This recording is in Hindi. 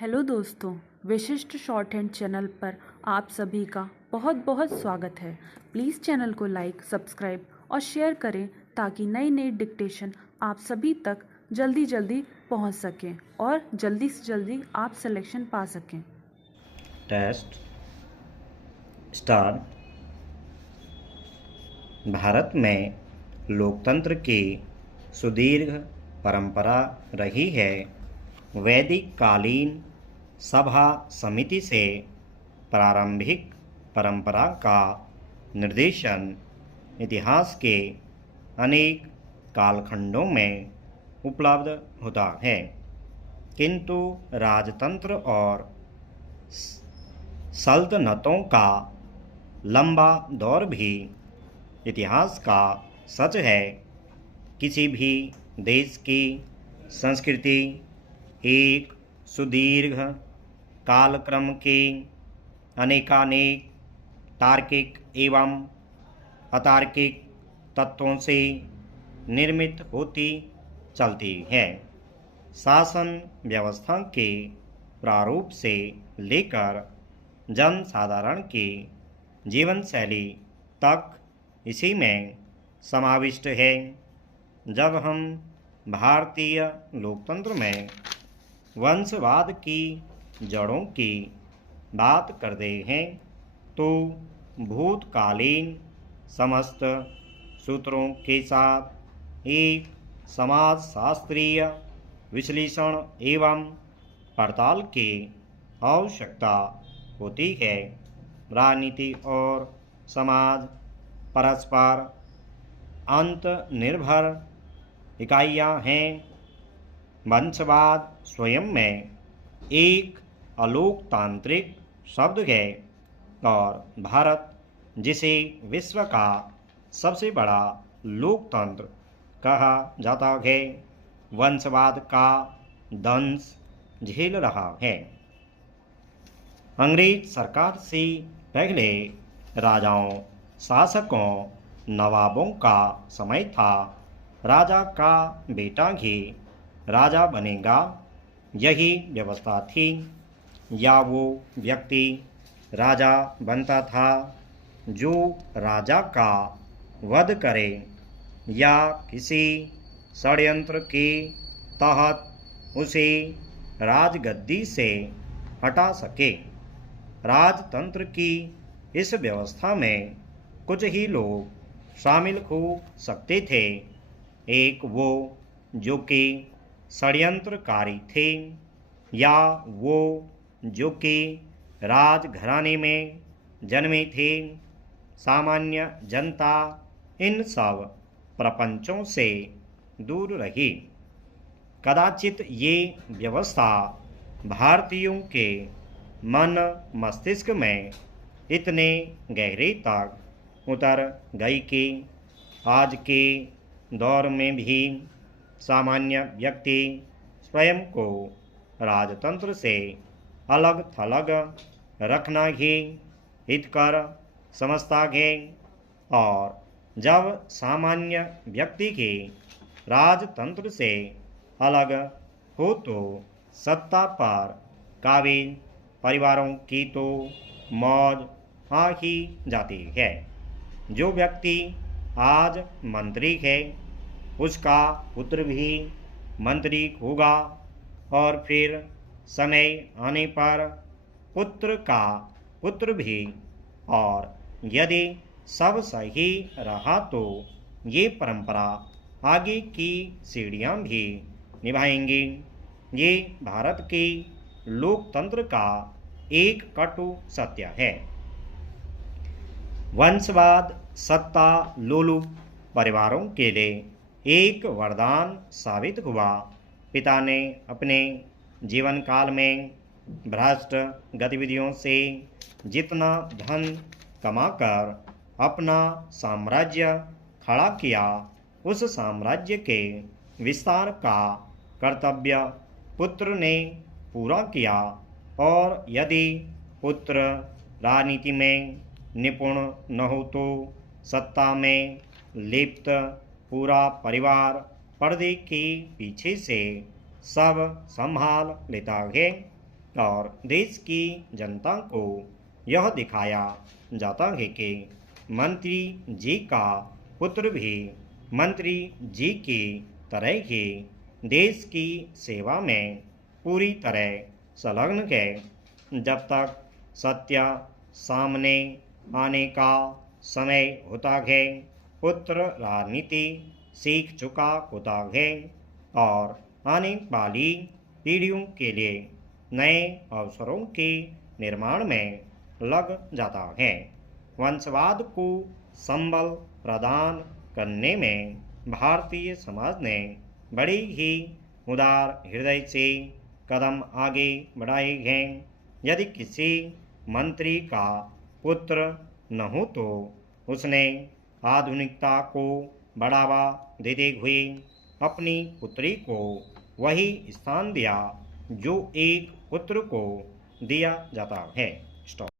हेलो दोस्तों, विशिष्ट शॉर्ट हैंड चैनल पर आप सभी का बहुत बहुत स्वागत है। प्लीज़ चैनल को लाइक, सब्सक्राइब और शेयर करें ताकि नई नई डिक्टेशन आप सभी तक जल्दी जल्दी पहुंच सकें और जल्दी से जल्दी आप सिलेक्शन पा सकें। Test start. भारत में लोकतंत्र की सुदीर्घ परंपरा रही है। वैदिक कालीन सभा समिति से प्रारंभिक परंपरा का निर्देशन इतिहास के अनेक कालखंडों में उपलब्ध होता है, किंतु राजतंत्र और सल्तनतों का लंबा दौर भी इतिहास का सच है। किसी भी देश की संस्कृति एक सुदीर्घ कालक्रम के अनेकानेक तार्किक एवं अतार्किक तत्वों से निर्मित होती चलती है। शासन व्यवस्था के प्रारूप से लेकर जनसाधारण की जीवन शैली तक इसी में समाविष्ट है। जब हम भारतीय लोकतंत्र में वंशवाद की जड़ों की बात करते हैं तो भूतकालीन समस्त सूत्रों के साथ एक समाजशास्त्रीय विश्लेषण एवं पड़ताल की आवश्यकता होती है। राजनीति और समाज परस्पर अंतर्निर्भर इकाइयाँ हैं। वंशवाद स्वयं में एक अलोकतांत्रिक शब्द है और भारत, जिसे विश्व का सबसे बड़ा लोकतंत्र कहा जाता है, वंशवाद का दंश झेल रहा है। अंग्रेज सरकार से पहले राजाओं, शासकों, नवाबों का समय था। राजा का बेटा ही राजा बनेगा, यही व्यवस्था थी। या वो व्यक्ति राजा बनता था जो राजा का वध करे या किसी षड्यंत्र के तहत उसे राजगद्दी से हटा सके। राजतंत्र की इस व्यवस्था में कुछ ही लोग शामिल हो सकते थे। एक वो जो कि षड्यंत्रकारी थे, या वो जो कि राजघराने में जन्मे थे। सामान्य जनता इन सब प्रपंचों से दूर रही। कदाचित ये व्यवस्था भारतीयों के मन मस्तिष्क में इतने गहरे तक उतर गई कि आज के दौर में भी सामान्य व्यक्ति स्वयं को राजतंत्र से अलग थलग रखना ही हितकर समझता है। और जब सामान्य व्यक्ति की राजतंत्र से अलग हो तो सत्ता पर काबिज परिवारों की तो मौज आ ही जाती है। जो व्यक्ति आज मंत्री है, उसका पुत्र भी मंत्री होगा और फिर समय आने पर पुत्र का पुत्र भी। और यदि सब सही रहा तो ये परंपरा आगे की सीढ़ियाँ भी निभाएंगी। ये भारत के लोकतंत्र का एक कटु सत्य है। वंशवाद सत्ता लोलुप परिवारों के लिए एक वरदान साबित हुआ। पिता ने अपने जीवन काल में भ्रष्ट गतिविधियों से जितना धन कमाकर अपना साम्राज्य खड़ा किया, उस साम्राज्य के विस्तार का कर्तव्य पुत्र ने पूरा किया। और यदि पुत्र राजनीति में निपुण न हो तो सत्ता में लिप्त पूरा परिवार पर्दे के पीछे से सब संभाल लेता है। और देश की जनता को यह दिखाया जाता है कि मंत्री जी का पुत्र भी मंत्री जी की तरह ही देश की सेवा में पूरी तरह संलग्न है। जब तक सत्य सामने आने का समय होता है, पुत्र राजनीति सीख चुका होता है और आने वाली पीढ़ियों के लिए नए अवसरों के निर्माण में लग जाता है। वंशवाद को संबल प्रदान करने में भारतीय समाज ने बड़ी ही उदार हृदय से कदम आगे बढ़ाए हैं। यदि किसी मंत्री का पुत्र न हो तो उसने आधुनिकता को बढ़ावा देते हुए अपनी पुत्री को वही स्थान दिया जो एक पुत्र को दिया जाता है। स्टॉप।